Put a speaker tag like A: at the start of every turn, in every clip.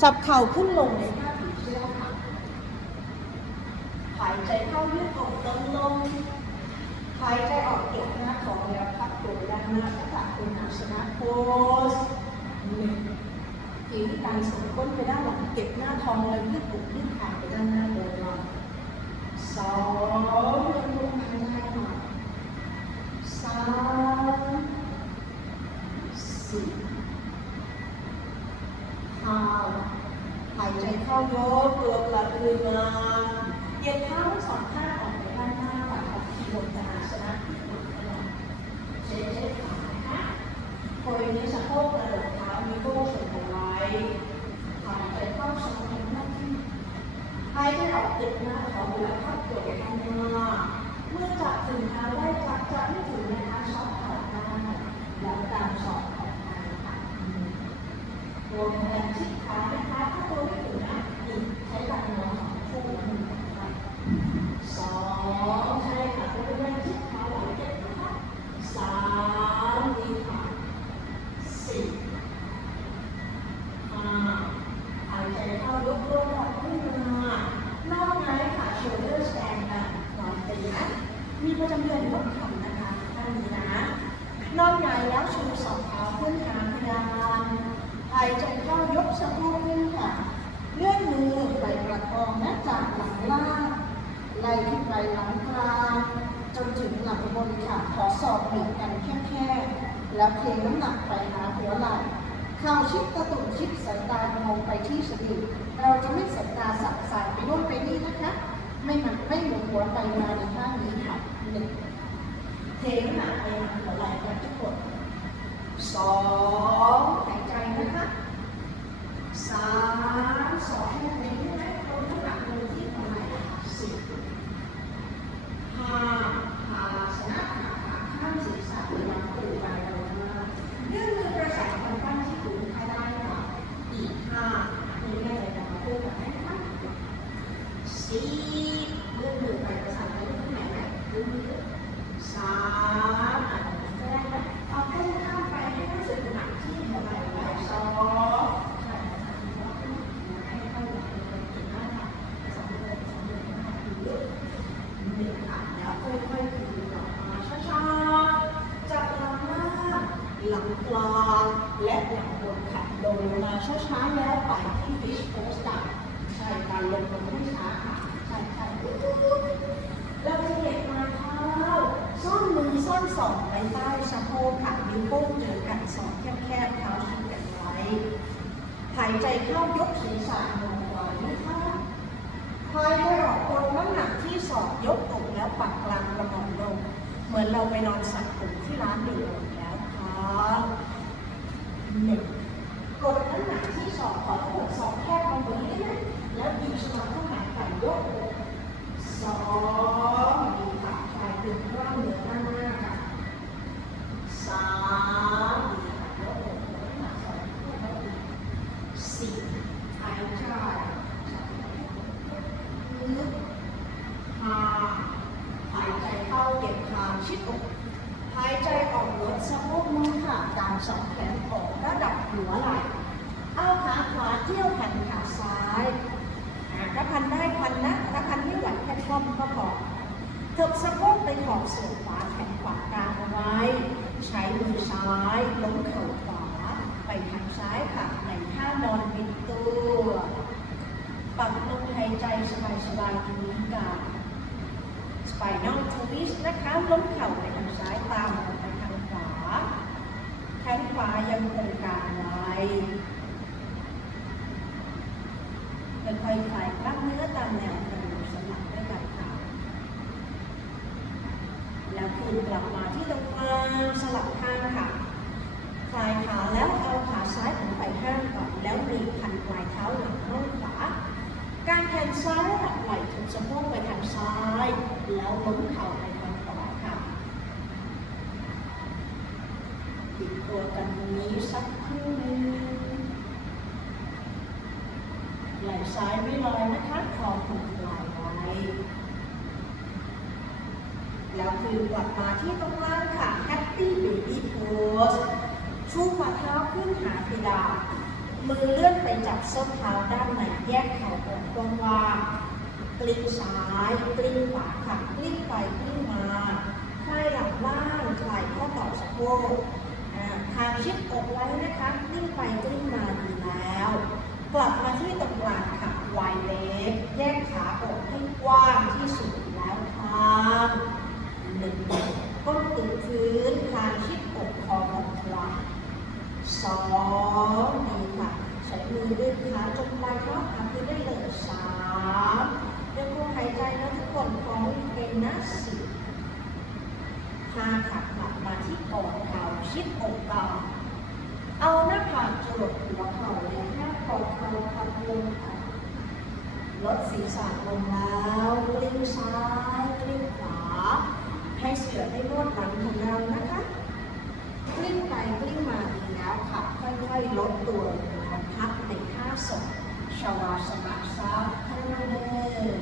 A: สับเข่าขึ้นลงในท่าผีเสื้อค่ะ หายใจเข้ายืดอกตรงลง หายใจออกเก็บหน้าท้องแล้วพักตัวด้านหน้าสถาคุณอาสนะโพสหนึ่งทีนี้กาส่งก้นไปด้านหลังเก็บหน้าท้องแล้วยืดอกยืดขาไปด้านหน้าโดยรอบสองเดินลงมาได้หน่อยสามสี่ห้าหายใจเข้ายกตัวกลับคืนมาเหยียดเท้าสองข้างออกไปด้านหน้าฝ่าออกที่ลงตาสนะเช็ดเช็ดขานะคะโอยนี้สะโพกกระดดเท้ามีโบ้ส่วนเอาไว้หายใจเข้าสองนิ้วหน้าที่หายใจออกติดหน้าท้องแล้วพับตัวไปข้างหน้าเมื่อจับถึงเท้าได้จับจับไม่ถึงนะคะช็อตเข่าได้แล้วตามสอบออกไปค่ะตัวแทนชิดขานะคะถ้าตัวไม่ถึงนะอีกใช้การนอนของคู่แล้วมือไปสองใช่ค่ะตัวแทนชิดขาหลังเจ็บนะคะสามดีค่ะสี่ห้า หายใจเข้ายกตัวก่อนขึ้นมานอกไม้ค่ะ shoulder stand กันนอนตีนะมีประจำเดือนลดทำนะคะท่านนี้นะ นอกไม้แล้วชูสองเท้าขึ้นหางพดานหายใจเข้ายกสะโพกขึ้นค่ะเลื่อนมือไหลประคองนะจากหลังล่างไหล่ขึ้นไปหลังกลางจนถึงหลังบนค่ะขอสอบหนึ่งกันแคบๆแล้วเทน้ำหนักไปหาหัวไหล่เข่าชิดตะตุ่มชิดสายตามองไปที่สะดือเราจะไม่สายตาสับสายไปโน่นไปนี่นะคะ ไม่หมันไม่หมุนหัวไปมาในท่านี้ค่ะหนึ่ง เทน้ำหนักไปหาหัวไหล่กันทุกคนสองหายใจนะคะสามสองให้เป็นใช่ไหมเอาน้ำหนักลงที่หัวไหล่สี่ห้าหาสนะขาขาข้างศีรษะระวังตูไปเรามากยื่นมือประสานกันตั้งที่ถุงภายได้ค่ะอีกห้าอันี่แม่ใจจะมาพูดกับแม่นะคะสี่ยื่นมือไปประสานกันที่ไหนไหมยื่นมือสามอะก็ได้ไหมเอาแค่ข้ามไปให้รู้สึกหนักที่หัวไหล่ไหล่สองใช่ให้เข้าหลังเลยเก่งมากค่ะสองเดือนสองเดือนห้าปีหนึ่งค่ะแล้วค่อยๆคืนออกมาช้าๆจากหลังหน้า หลัง กลางและหลังบนค่ะลงมาช้าๆแล้วไปที่ fish pose กันใช่การลงลงให้ช้าค่ะใช่ใช่เราจะเหยียดมาเท้าซ่อนมือซ่อนศอกไปใต้สะโพกค่ะนิ้วโป้งเจอกันศอกแคบๆเท้าชิดกันไว้หายใจเข้ายกศีรษะลงไว้นะคะหายใจออกลงน้ำหนักที่ศอกยกอกแล้วปักกลางกระหม่อมลง เหมือนเราไปนอนสักผมที่ร้านเดือดแล้วครับ หนึ่งกดน้ำหนักที่สองของหมดสองแค่ลงบนนี้นะแล้วบีบสมาธิหายใจยกอกสองดีค่ะคลายตึงกล้ามเนื้อด้านหน้าค่ะสามดีค่ะยกอกยกน้ำหนักสองแล้วอีกสี่หายใจลึกห้า หายใจเข้าเก็บคางชิดอกหายใจออกลดสะโพกมือค่ะตามสองแขนออกระดับหัวไหล่เอาขาขวาเที่ยวแขนขาซ้ายอ่าถ้าพันได้พันนะถ้าพันไม่ไหวแค่คล่อมก็พอเถิบสะโพกไปขอบส่วนขวาแขนขวากลางเอาไว้ ใช้มือซ้ายล้มเข่าขวาไปทางซ้ายค่ะในท่านอนบิดตัวปักลมหายใจสบายๆตรงนี้กัน นะคะล้มเข่าไปทางซ้ายตามไปทางขวาแขนขวายังคงกางไว้ค่อยๆคลายกล้ามเนื้อตามแนวกระดูกสันหลังด้วยกันค่ะแล้วคืนกลับมาที่ตรงกลางสลับข้างค่ะคลายขาแล้วเอาขาซ้ายของไปข้างก่อนแล้วรีบพันปลายเท้าหลังน่องขวาการแขนซ้ายหักไหล่ถึงสะโพกไปทางซ้าย แล้วล้มเข่าไปทางขวาค่ะ ตัวกันตรงนี้สักครู่นึงไหล่ซ้ายไม่ลอยนะคะคอผูกไหล่ไว้แล้วคืนกลับมาที่ตรงล่างค่ะ Happy Baby Pose ชูฝ่าเท้าขึ้นหาเพดานมือเลื่อนไปจับส้นเท้าด้านในแยกเข่าออกกว้างกลิ้งซ้ายกลิ้งขวาค่ะกลิ้งไปกลิ้งมาคลายหลังล่างคลายข้อต่อสะโพก ชิดอกไว้นะคะกลิ้งไปกลิ้งมาดีแล้ว กลับมาที่ตรงกลางค่ะวายเล็บแยกขาอกให้กว้างที่สุดแล้วค่ะหนึ่งก้นติดพื้นคางชิดอกคอลงกลางสองดีค่ะใช้มือดึงขาจนปลายเท้าหาพื้นได้เลยสามยังคงหายใจนะทุกคนพร้อมเป็นนะสี่ ห้ามขับหลับมาที่อกเขาชิดอกต่ำเอาหน้าผากจรดหัวเข่าและหน้าคอเขาพับลงค่ะลดศีรษะลงแล้วกลิ้งซ้ายกลิ้งขวา ให้เสือได้นวดหลังของเรานะคะ กลิ้งไปกลิ้งมาดีแล้วค่ะ ค่อยๆลดตัวลงมาพักในท่าศพชาวาสนาซาข้างหน้าเดิน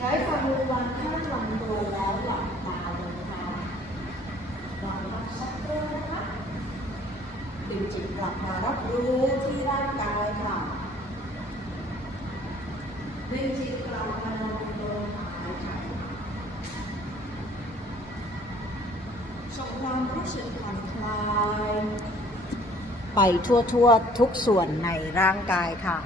A: ย้ายฝ่ามือวางข้างลำตัวแล้วหลับตาลงค่ะวางพักสักครู่นะคะ ดึงจิตกลับมารับรู้ที่ร่างกายค่ะดึงจิตกลับมาลงลมหายใจส่งความรู้สึกผ่อนคลาย ไปทั่วทั่วทุกส่วนในร่างกายค่ะ